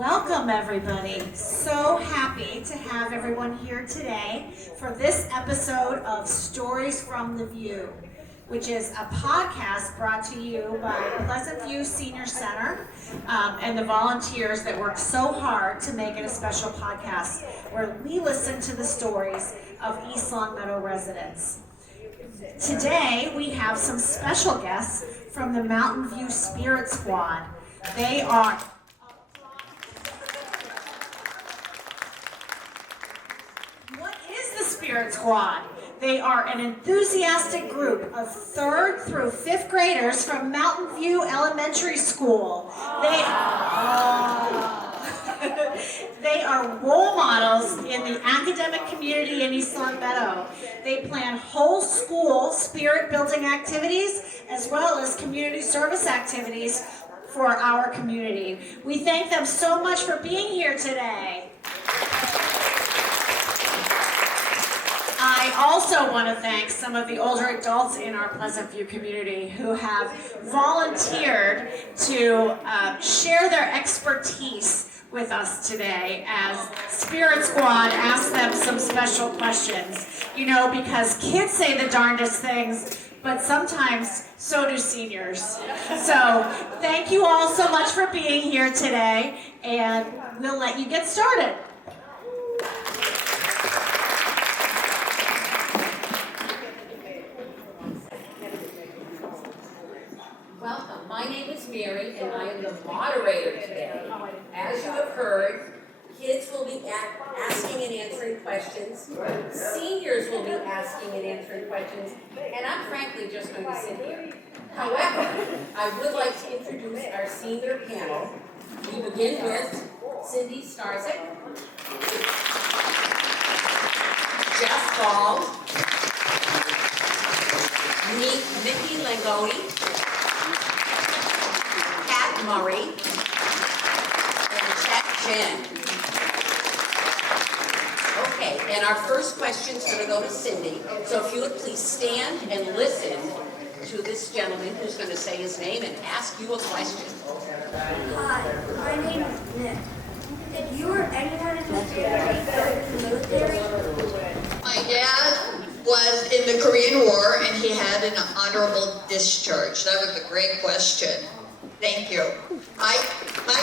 Welcome everybody. So happy to have everyone here today for this episode of Stories from the View, which is a podcast brought to you by Pleasant View Senior Center and the volunteers that work so hard to make it a special podcast where we listen to the stories of East Longmeadow residents. Today we have some special guests from the Mountainview Spirit Squad. They are Spirit Squad. They are an enthusiastic group of 3rd through 5th graders from Mountainview Elementary School. They are role models in the academic community in East Longmeadow. They plan whole school spirit building activities as well as community service activities for our community. We thank them so much for being here today. I also want to thank some of the older adults in our Pleasant View community who have volunteered to share their expertise with us today as Spirit Squad asks them some special questions. You know, because kids say the darndest things, but sometimes so do seniors. So thank you all so much for being here today, and we'll let you get started. Welcome. My name is Mary, and I am the moderator today. As you have heard, kids will be asking and answering questions. Seniors will be asking and answering questions, and I'm frankly just going to sit here. However, I would like to introduce our senior panel. We begin with Cindy Starzik, Jeff Ball, Nikki Langoni, Murray, and Chet Jen. Okay, and our first question is going to go to Cindy. So if you would please stand and listen to this gentleman who's going to say his name and ask you a question. Hi, my name is Nick. Did you or anyone in the family go to the military? My dad was in the Korean War and he had an honorable discharge. That was a great question. Thank you. My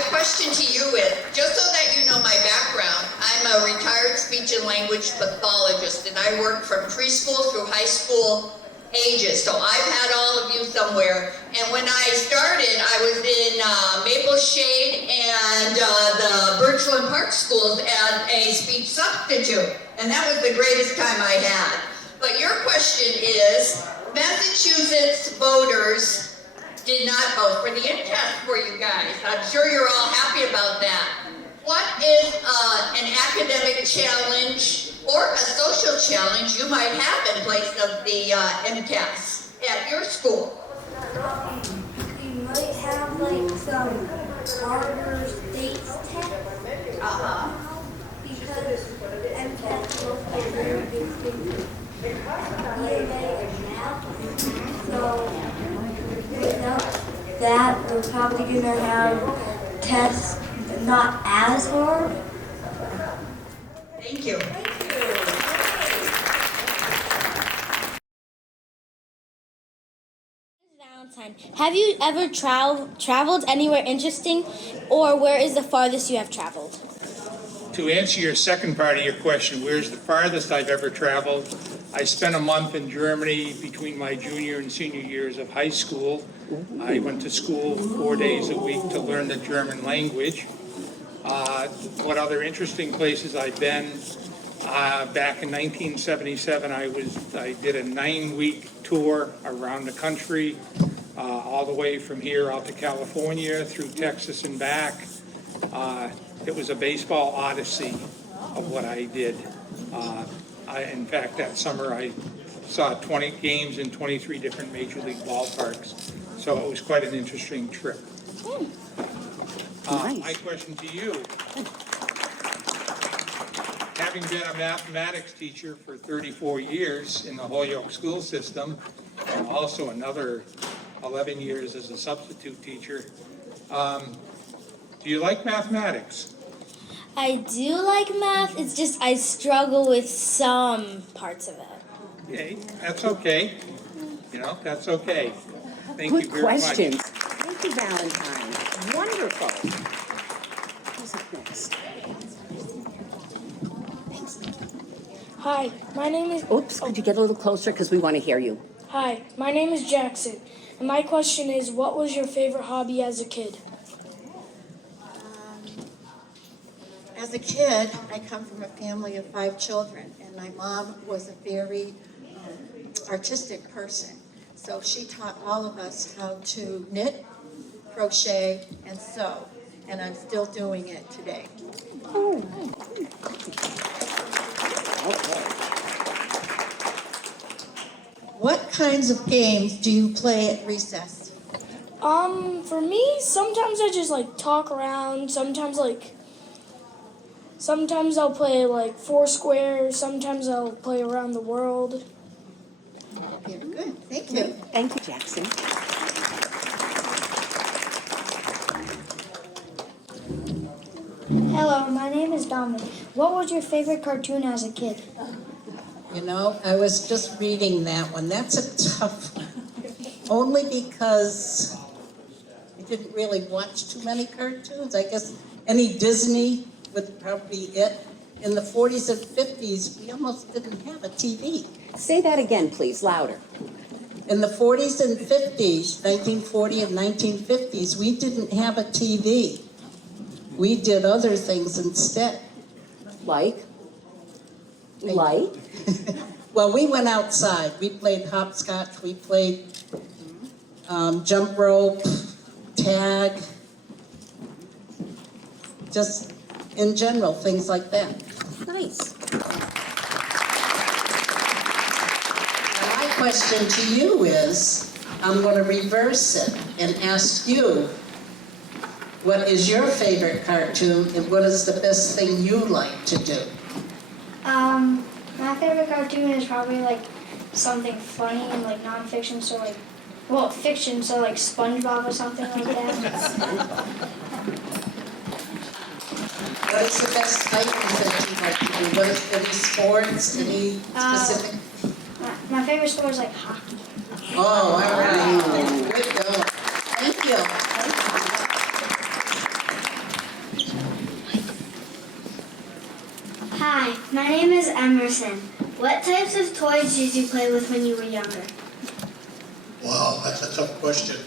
question to you is, just so that you know my background, I'm a retired speech and language pathologist, and I work from preschool through high school ages, so I've had all of you somewhere. And when I started, I was in Maple Shade and the Birchland Park schools as a speech substitute, and that was the greatest time I had. But your question is, Massachusetts voters did not vote for the in-test for you guys. I'm sure you're all happy about that. What is an academic challenge or a social challenge you might have in place of the MCAS at your school? You might have like some harder states test. Because MCAS is a very big thing. EMA and math. So without that, we're probably going to have tests not as hard. Thank you. Valentine, have you ever traveled anywhere interesting, or where is the farthest you have traveled? To answer your second part of your question, where's the farthest I've ever traveled? I spent a month in Germany between my junior and senior years of high school. I went to school 4 days a week to learn the German language. What other interesting places I've been? Back in 1977, I did a 9-week tour around the country, all the way from here out to California, through Texas and back. It was a baseball odyssey of what I did. In fact, that summer I saw 20 games in 23 different Major League ballparks. So it was quite an interesting trip. Nice. My question to you, having been a mathematics teacher for 34 years in the Holyoke school system, and also another 11 years as a substitute teacher, Do you like mathematics? I do like math. It's just I struggle with some parts of it. Okay, that's okay. You know, that's okay. Thank Good you very much. questions. Thank you, Valentine. Wonderful. Who's up next? Thanks. Hi, my name is. Oops, could you get a little closer because we want to hear you. Hi, my name is Jackson, and my question is, what was your favorite hobby as a kid? As a kid, I come from a family of 5 children, and my mom was a very artistic person. So she taught all of us how to knit, crochet, and sew, and I'm still doing it today. Oh. Okay. What kinds of games do you play at recess? For me, sometimes I just like talk around. Sometimes I'll play like Foursquare. Sometimes I'll play around the world. Very good, thank you. Thank you, Jackson. Hello, my name is Dominic. What was your favorite cartoon as a kid? You know, I was just reading that one. That's a tough one. Only because I didn't really watch too many cartoons. I guess any Disney would probably be it. In the 40s and 50s, we almost didn't have a TV. Say that again, please, louder. In the 40s and 50s, 1940 and 1950s, we didn't have a TV. We did other things instead. Like? Well, we went outside. We played hopscotch. We played jump rope, tag, just in general, things like that. Nice. My question to you is, I'm going to reverse it and ask you, what is your favorite cartoon and what is the best thing you like to do? My favorite cartoon is probably like something funny and like nonfiction, so like, well, fiction, so like SpongeBob or something like that. What is the best type that you like to do? What is any sports, any specific? My favorite sport is like hockey. Oh, all right. Good going. Thank you. Hi, my name is Emerson. What types of toys did you play with when you were younger? Wow, that's a tough question.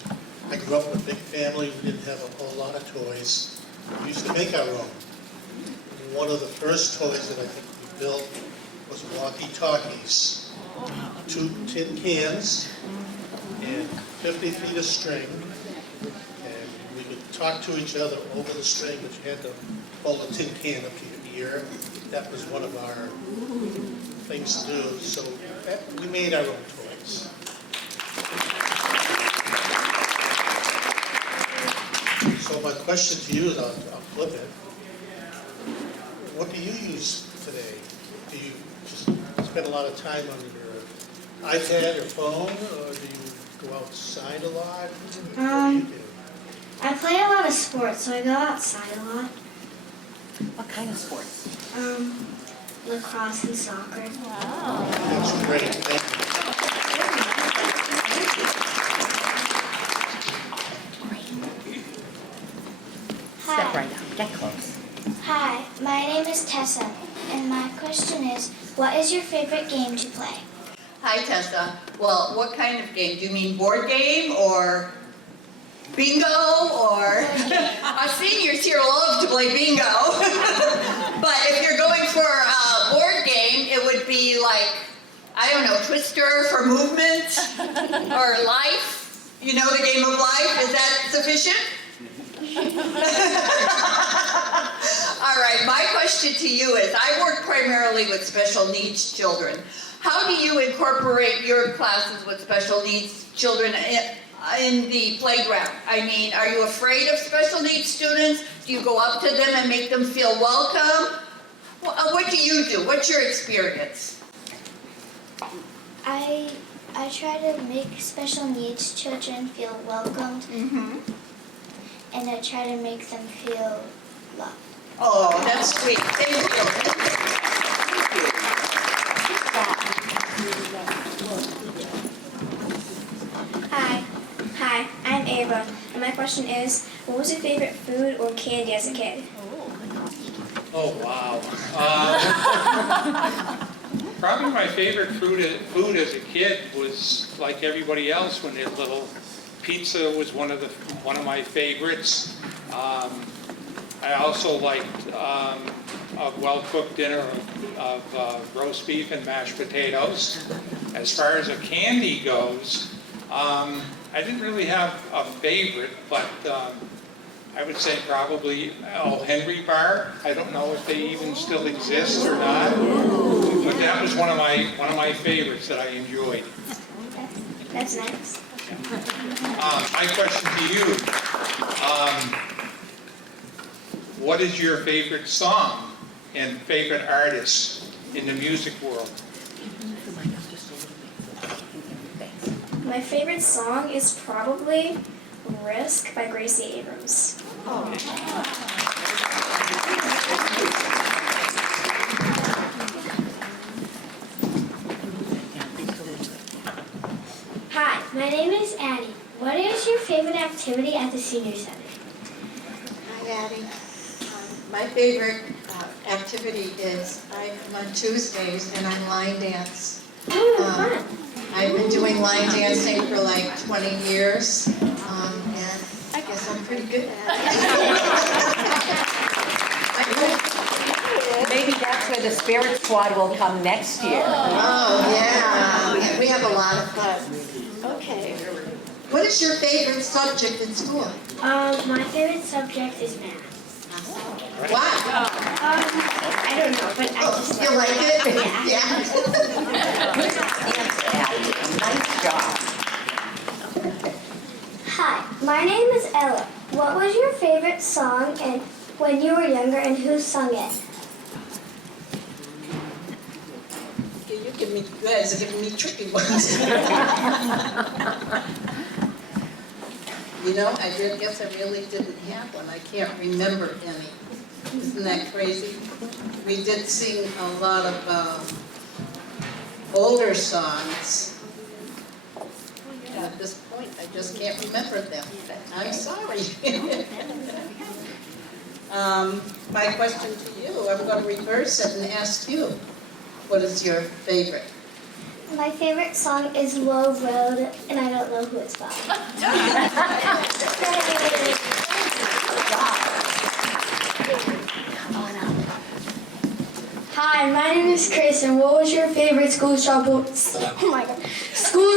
I grew up in a big family. We didn't have a whole lot of toys. We used to make our own. One of the first toys that I think we built was walkie-talkies. 2 tin cans and 50 feet of string. And we would talk to each other over the string, but you had to hold a tin can up to your ear. That was one of our things to do. So we made our own toys. So my question to you is, I'll flip it. What do you use today? Do you just spend a lot of time on your iPad or phone, or do you go outside a lot? What do you do? I play a lot of sports, so I go outside a lot. What kind of sports? Lacrosse and soccer. That's great, thank you. Step right out. Get close. Hi, my name is Tessa, and my question is, what is your favorite game to play? Hi, Tessa. Well, what kind of game? Do you mean board game or bingo or? Us seniors here love to play bingo. But if you're going for a board game, it would be like, I don't know, Twister for movement or life. You know the game of life? Is that sufficient? All right, my question to you is, I work primarily with special needs children. How do you incorporate your classes with special needs children in the playground? I mean, are you afraid of special needs students? Do you go up to them and make them feel welcome? What do you do? What's your experience? I try to make special needs children feel welcomed. and I try to make them feel loved. Oh, that's sweet. Thank Hi, I'm Ava, and my question is, what was your favorite food or candy as a kid? Oh, wow. Probably my favorite food as a kid was like everybody else when they're little. Pizza was one of my favorites. I also liked a well-cooked dinner of roast beef and mashed potatoes. As far as a candy goes, I didn't really have a favorite, but I would say probably Henry Bar. I don't know if they even still exist or not, but that was one of my favorites that I enjoyed. That's nice. My question to you, what is your favorite song and favorite artist in the music world? My favorite song is probably Risk by Gracie Abrams. Hi, my name is Addie. What is your favorite activity at the Senior Center? Hi, Addie. My favorite activity is I'm on Tuesdays and I line dance. Fun. I've been doing line dancing for like 20 years, and I guess I'm pretty good at it. Maybe that's where the Spirit Squad will come next year. Oh, yeah. We have a lot of fun. Okay. What is your favorite subject in school? My favorite subject is math. What? I don't know, but I just You like it? Yeah. Nice job. Hi, my name is Ella. What was your favorite song and when you were younger and who sung it? You guys are giving me tricky ones. You know, I guess I really didn't have one. I can't remember any. Isn't that crazy? We did sing a lot of older songs. And at this point, I just can't remember them. I'm sorry. My question to you, I'm going to reverse it and ask you, what is your favorite? My favorite song is Low Road, and I don't know who it's by. Hi, my name is Chris, and what was your favorite school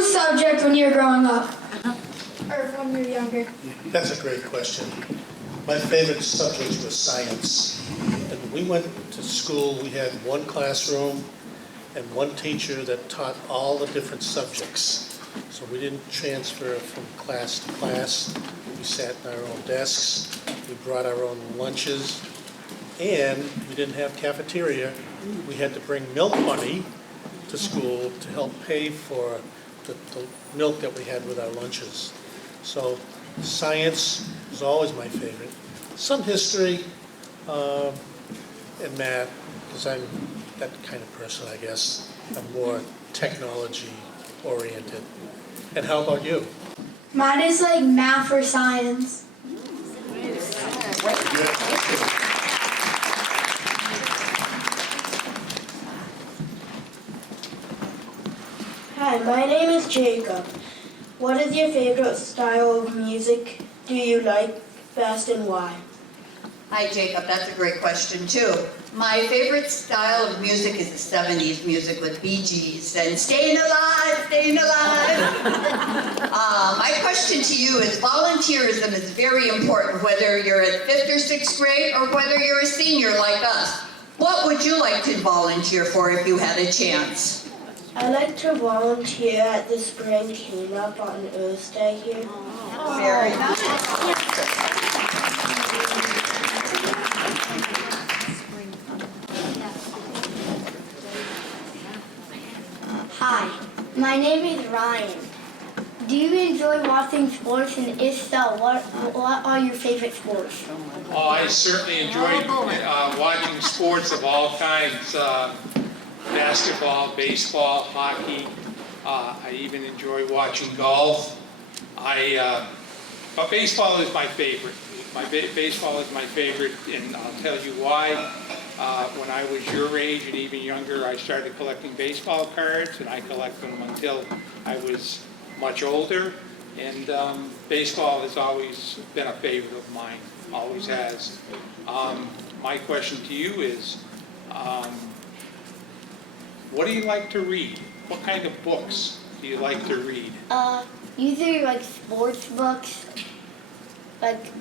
subject when you were growing up? Or when you were younger? That's a great question. My favorite subject was science. And when we went to school, we had one classroom and one teacher that taught all the different subjects. So we didn't transfer from class to class. We sat in our own desks. We brought our own lunches. And we didn't have cafeteria. We had to bring milk money to school to help pay for the milk that we had with our lunches. So science was always my favorite. Some history and math, because I'm that kind of person, I guess. I'm more technology oriented. And how about you? Mine is like math or science. Hi, my name is Jacob. What is your favorite style of music do you like best and why? Hi, Jacob. That's a great question, too. My favorite style of music is the 70s music with Bee Gees and Staying Alive, Staying Alive. My question to you is volunteerism is very important, whether you're at 5th or 6th grade or whether you're a senior like us. What would you like to volunteer for if you had a chance? I like to volunteer at the spring cleanup on Earth Day here. Very nice. Hi, my name is Ryan. Do Do you enjoy watching sports, and if so, what are your favorite sports? Oh, I certainly enjoy watching sports of all kinds, basketball, baseball, hockey. I even enjoy watching golf. But baseball is my favorite. Baseball is my favorite, and I'll tell you why. When I was your age and even younger, I started collecting baseball cards, and I collected them until I was much older. And baseball has always been a favorite of mine, always has. My question to you is, what do you like to read? What kind of books do you like to read? Usually like sports books, like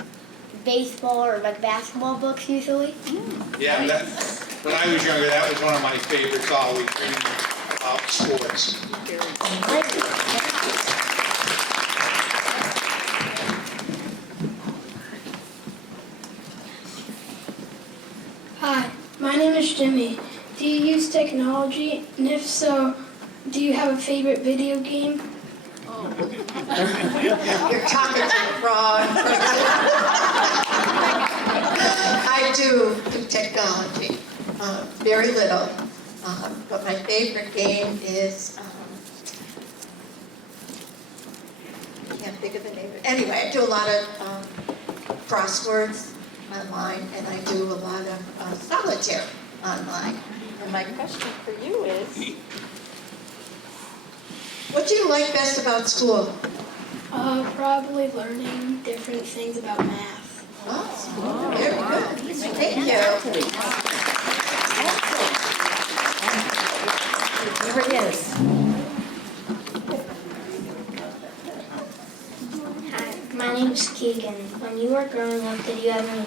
baseball or like basketball books usually. Yeah, when I was younger, that was one of my favorites, always reading about sports. Hi, my name is Jimmy. Do you use technology? And if so, do you have a favorite video game? You're talking to the wrong person. I do technology, very little, but my favorite game is, I can't think of the name of it. Anyway, I do a lot of crosswords online, and I do a lot of solitaire online. And my question for you is, what do you like best about school? Probably learning different things about math. Oh, very good. Thank you. Here it is. Hi, my name's Keegan. When you were growing up, did you have any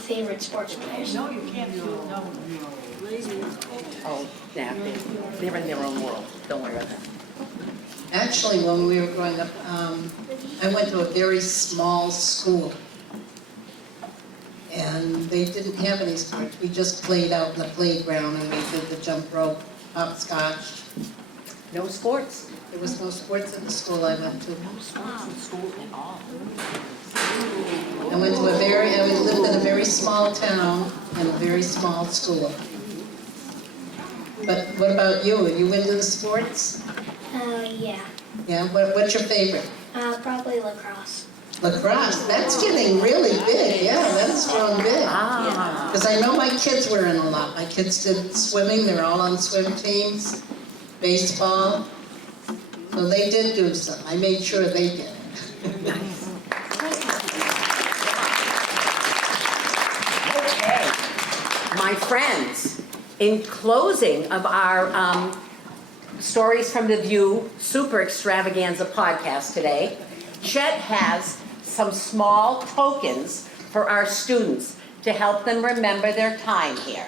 favorite sports players? Oh, yeah, they're in their own world. Don't worry about that. Actually, when we were growing up, I went to a very small school. And they didn't have any sports. We just played out in the playground and we did the jump rope, hopscotch. No sports. There was no sports at the school I went to. No sports in school at all. I lived in a very small town and a very small school. But what about you? Are you into the sports? Yeah. Yeah, what's your favorite? Probably lacrosse. Lacrosse, that's getting really big, yeah, that's grown big. Because I know my kids were in a lot. My kids did swimming, they're all on swim teams, baseball. So they did do some. I made sure they did. Okay, my friends, in closing of our Stories from the View Super Extravaganza podcast today, Chet has some small tokens for our students to help them remember their time here.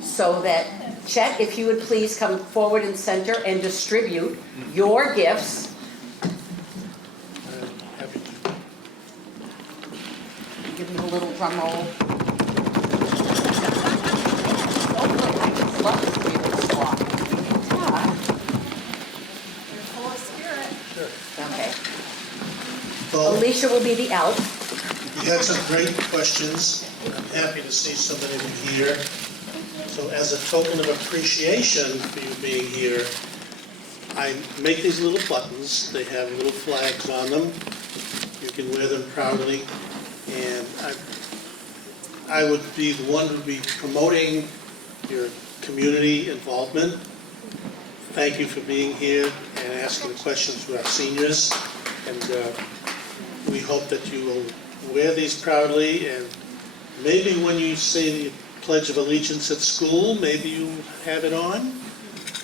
So that, Chet, if you would please come forward and center and distribute your gifts. Give me a little drum roll. Okay. Well, Alicia will be the elf. you had some great questions. I'm happy to see so many of you here. So as a token of appreciation for you being here, I make these little buttons. They have little flags on them. You can wear them proudly. And I would be the one who would be promoting your community involvement. Thank you for being here and asking the questions to our seniors. And we hope that you will wear these proudly, and maybe when you say the Pledge of Allegiance at school, maybe you have it on,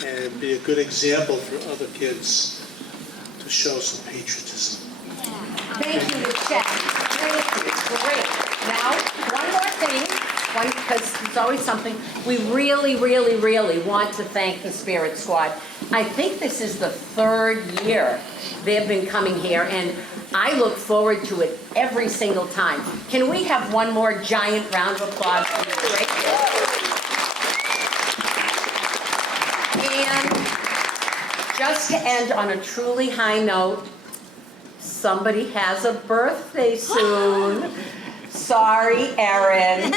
and be a good example for other kids to show some patriotism. Thank you to Chet. Thank you. Great. Now, one more thing, because it's always something. We really, really, really want to thank the Spirit Squad. I think this is the 3rd year they've been coming here, and I look forward to it every single time. Can we have one more giant round of applause for you? Great. And Just to end on a truly high note, somebody has a birthday soon. Sorry, Erin.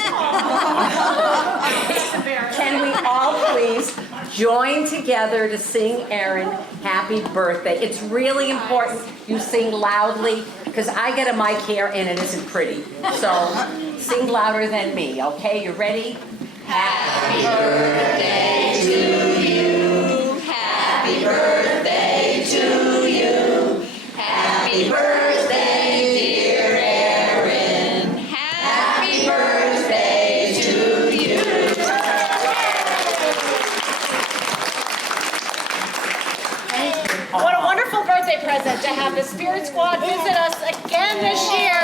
Can we all please join together to sing Erin happy birthday? It's really important you sing loudly because I get a mic here and it isn't pretty. So sing louder than me, okay? You ready? Happy birthday to you. Happy birthday to you. Happy birthday, dear Erin. Happy birthday to you. What a wonderful birthday present to have the Spirit Squad visit us again this year.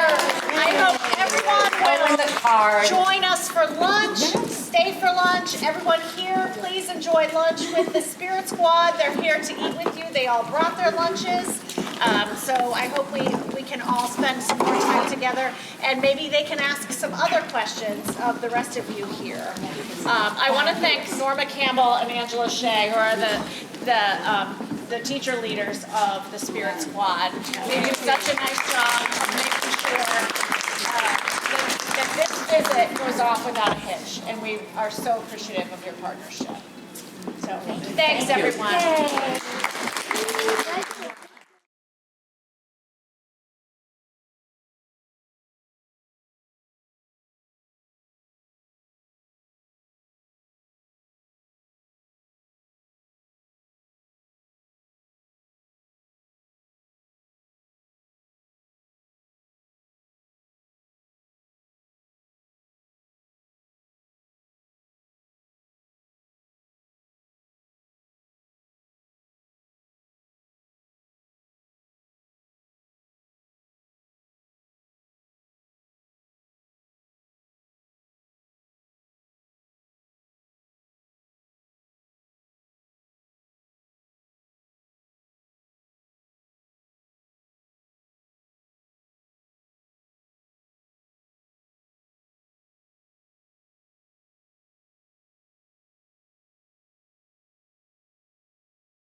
I hope everyone Oh, and the card. join us for lunch, stay for lunch. Everyone here, please enjoy lunch with the Spirit Squad. They're here to eat with you. They all brought their lunches. So I hope we can all spend some more time together, and maybe they can ask some other questions of the rest of you here. I want to thank Norma Campbell and Angela Shea, who are the teacher leaders of the Spirit Squad. They do such a nice job of making sure that this visit goes off without a hitch, and we are so appreciative of your partnership. So thanks, everyone.